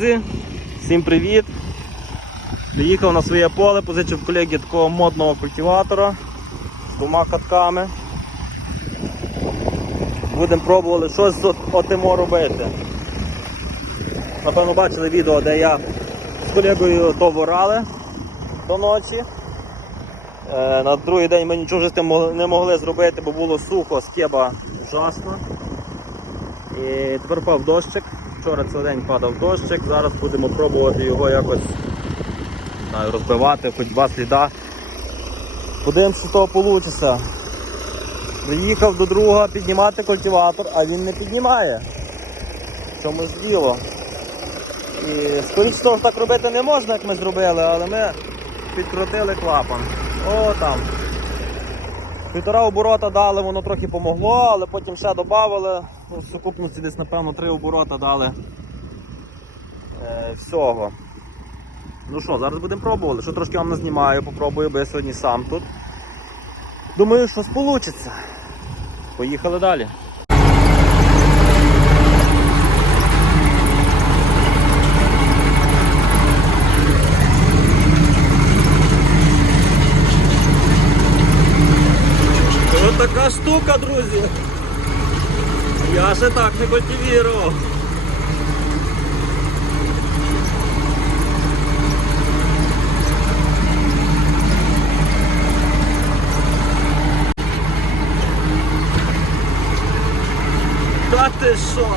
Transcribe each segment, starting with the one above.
друзі, всім привіт! Приїхав на своє поле, позичив колеги такого модного культиватора з двома катками. Будемо пробувати щось з отимо робити. Напевно бачили відео, де я з колегою то ворали до ночі. Е, На другий день ми нічого з тим не могли зробити, бо було сухо, скеба ужасно. І тепер впав дощик. Вчора цілий день падав дощик, зараз будемо пробувати його якось знаю, розбивати, хоч два сліда. Подивимось, що того вийде. Приїхав до друга піднімати культиватор, а він не піднімає. В чому ж діло? І скоріше того так робити не можна, як ми зробили, але ми підкрутили клапан. О, там. Півтора оборота дали, воно трохи помогло, але потім ще додали. Ну, в сукупності десь, напевно, три оборота дали е, всього. Ну що, зараз будемо пробувати. Що трошки вам назнімаю, попробую, бо я сьогодні сам тут. Думаю, що вийде. Поїхали далі. Ось така штука, друзі. Я ще так не культивірував. Та ти що?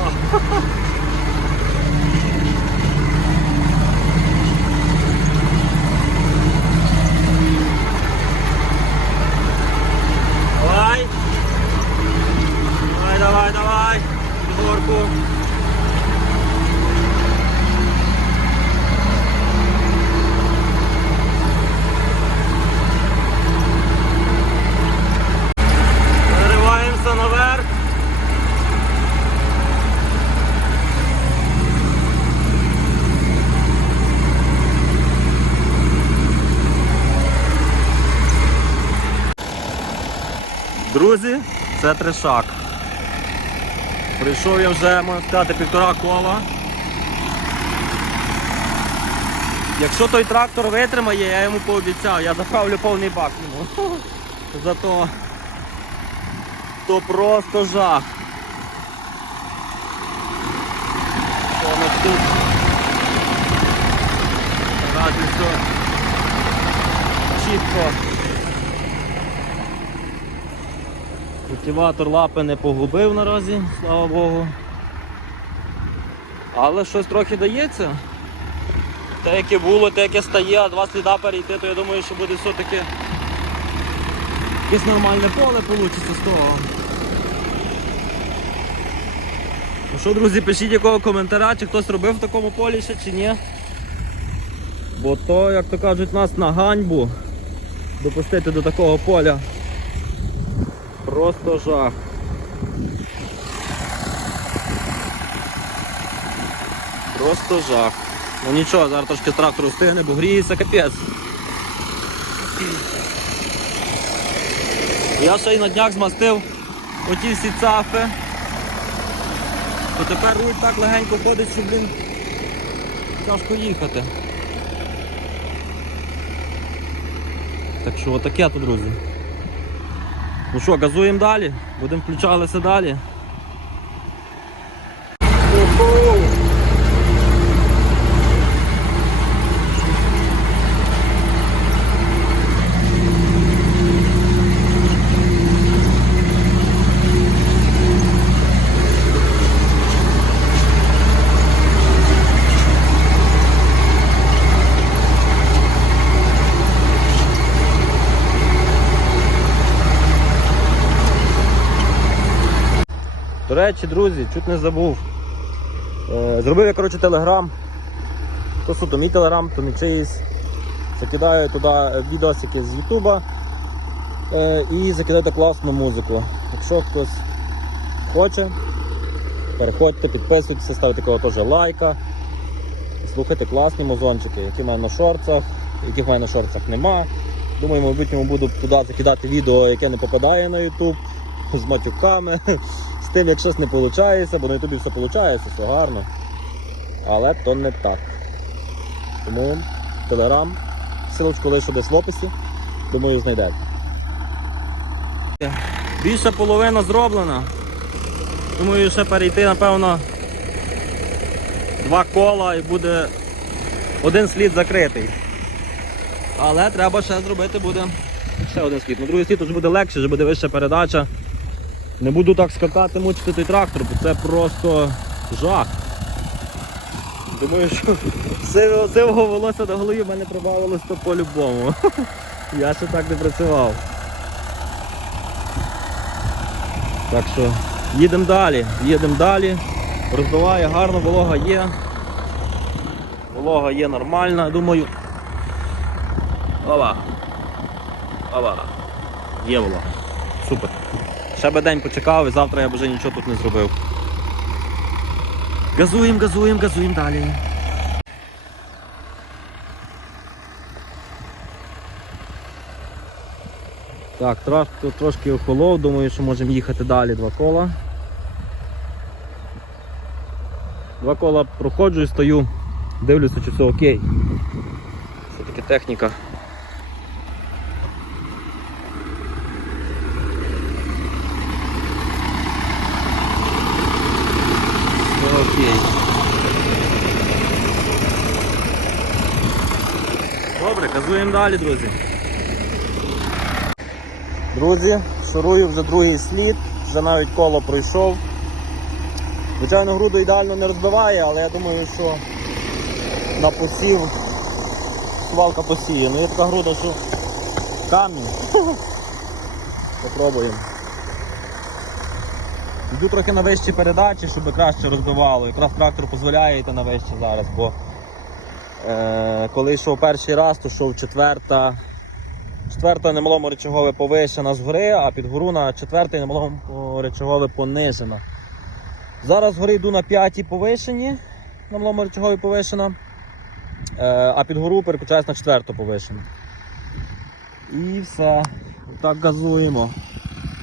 Давай. Давай, давай. Горку. Зариваємося наверх. Друзі, це трешак. Прийшов я вже, можна сказати, півтора кола. Якщо той трактор витримає, я йому пообіцяв, я заправлю повний бак йому. Зато то просто жах. Що у нас тут? Раді все чітко. Культиватор лапи не погубив наразі, слава Богу. Але щось трохи дається. Те, яке було, те, яке стає, а два сліда перейти, то я думаю, що буде все-таки якесь нормальне поле вийде з того. Ну що, друзі, пишіть якого коментаря, чи хтось робив в такому полі ще, чи ні. Бо то, як то кажуть, нас на ганьбу допустити до такого поля. Просто жах. Просто жах. Ну нічого, зараз трошки трактор встигне, бо гріється капець. Я ще й на днях змастив оті всі цафи. То тепер руль так легенько ходить, що блін тяжко їхати. Так що отаке то, друзі. Ну що, газуємо далі, будемо включалися далі. До речі, друзі, чуть не забув. Е, Зробив я коротше, телеграм. То суто мій телеграм, то мій чиїсь. Закидаю туди е, відосики з Ютуба е, і закидайте класну музику. Якщо хтось хоче, переходьте, підписуйтесь, ставте такого теж лайка. Слухайте класні музончики, які в мене на шорцах, яких в мене на шорцах нема. Думаю, в майбутньому буду туди закидати відео, яке не попадає на YouTube, з матюками, з тим, як щось не виходить, бо на Ютубі все виходить, все гарно. але то не так. Тому телеграм, силочку лишу десь в описі, думаю, знайдете. Більша половина зроблена. Думаю, ще перейти, напевно, два кола і буде один слід закритий. Але треба ще зробити буде ще один слід. Ну, другий слід вже буде легше, вже буде вища передача. Не буду так скакати, мучити той трактор, бо це просто жах. Думаю, що сивого, волосся на голові в мене прибавилось то по-любому. Я ще так не працював. Так що їдемо далі, їдемо далі. Розбиває гарно, волога є. Волога є нормальна, думаю. Ова. Ова. Є волога. Супер. Ще би день почекав і завтра я б вже нічого тут не зробив. Газуємо, газуємо, газуємо далі. Так, трактор трошки охолов, думаю, що можемо їхати далі два кола. Два кола проходжу і стою, дивлюся, чи все окей. Все-таки техніка. Все окей. Добре, газуємо далі, друзі. Друзі, шурую вже другий слід, вже навіть коло пройшов. Звичайно, груду ідеально не розбиває, але я думаю, що на посів свалка посіє. Ну є така груда, що камінь. Попробуємо. Йду трохи на вищі передачі, щоб краще розбивало. Якраз трактор дозволяє йти на вище зараз, бо коли йшов перший раз, то йшов четверта. Четверта немалому речагове повишена згори, а під гору на четвертий немалому речагове понижена. Зараз згори йду на п'ятій повишені, на речагові повишена, е, а під гору переключаюсь на четверту повишену. І все. Так газуємо.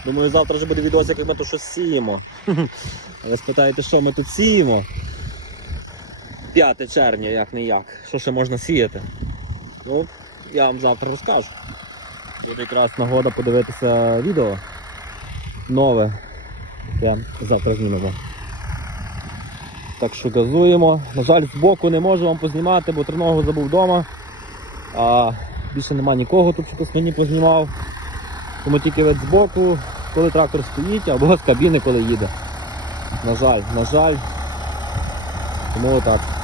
Думаю, завтра вже буде відео, як ми тут щось сіємо. Ви спитаєте, що ми тут сіємо? 5 червня, як не як. Що ще можна сіяти? Ну, я вам завтра розкажу. Буде якраз нагода подивитися відео нове. Я завтра знімемо. Так що газуємо. На жаль, збоку не можу вам познімати, бо триногу забув вдома. А більше нема нікого тут, хто мені познімав. Тому тільки від збоку, коли трактор стоїть, або з кабіни, коли їде. На жаль, на жаль. Тому отак.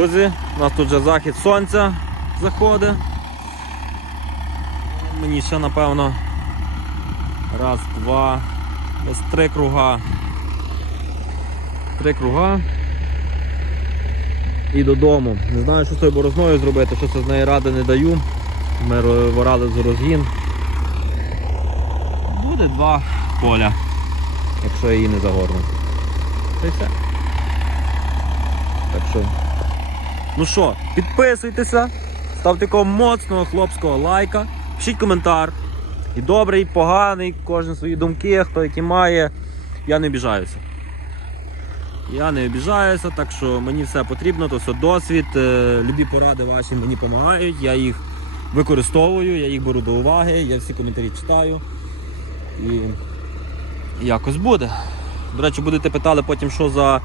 Друзі, у нас тут вже захід сонця заходить. Мені ще напевно раз, два, десь три круга. Три круга. І додому. Не знаю, що з тою борозною зробити, що це з неї ради не даю. Ми ворали з розгін. Буде два поля, якщо я її не загорну. Та все. Так що. Ну що, підписуйтеся, ставте такого моцного хлопського лайка, пишіть коментар. І добрий, і поганий, кожен свої думки, хто які має. Я не обіжаюся. Я не обіжаюся, так що мені все потрібно, то все досвід. е, Любі поради ваші мені допомагають, я їх використовую, я їх беру до уваги, я всі коментарі читаю. І якось буде. До речі, будете питали потім, що за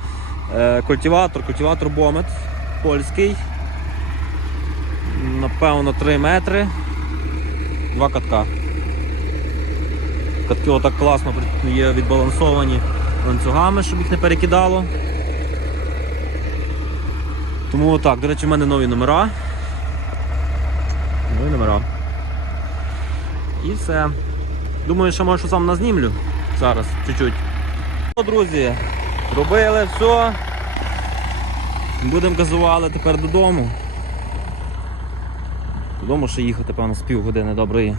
е, культиватор, культиватор Бомет польський. Напевно 3 метри. Два катка. Катки отак класно є відбалансовані ланцюгами, щоб їх не перекидало. Тому так, до речі, в мене нові номера. Нові номера. І все. Думаю, що може що сам назнімлю зараз, чуть-чуть. Друзі, робили все. Будемо газували тепер додому. Додому ще їхати, певно, з півгодини доброї.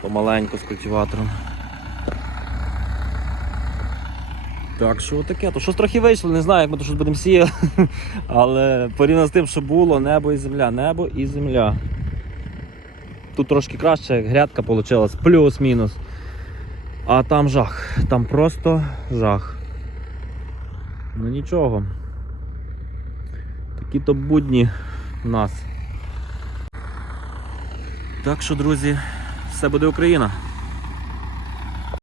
Помаленьку з культиватором. Так що таке, то щось трохи вийшло, не знаю, як ми то щось будемо сіяти. Але порівняно з тим, що було, небо і земля, небо і земля. Тут трошки краще, грядка вийшла, плюс-мінус. А там жах, там просто жах. Ну нічого. Такі то будні в нас. Так що, друзі, все буде Україна.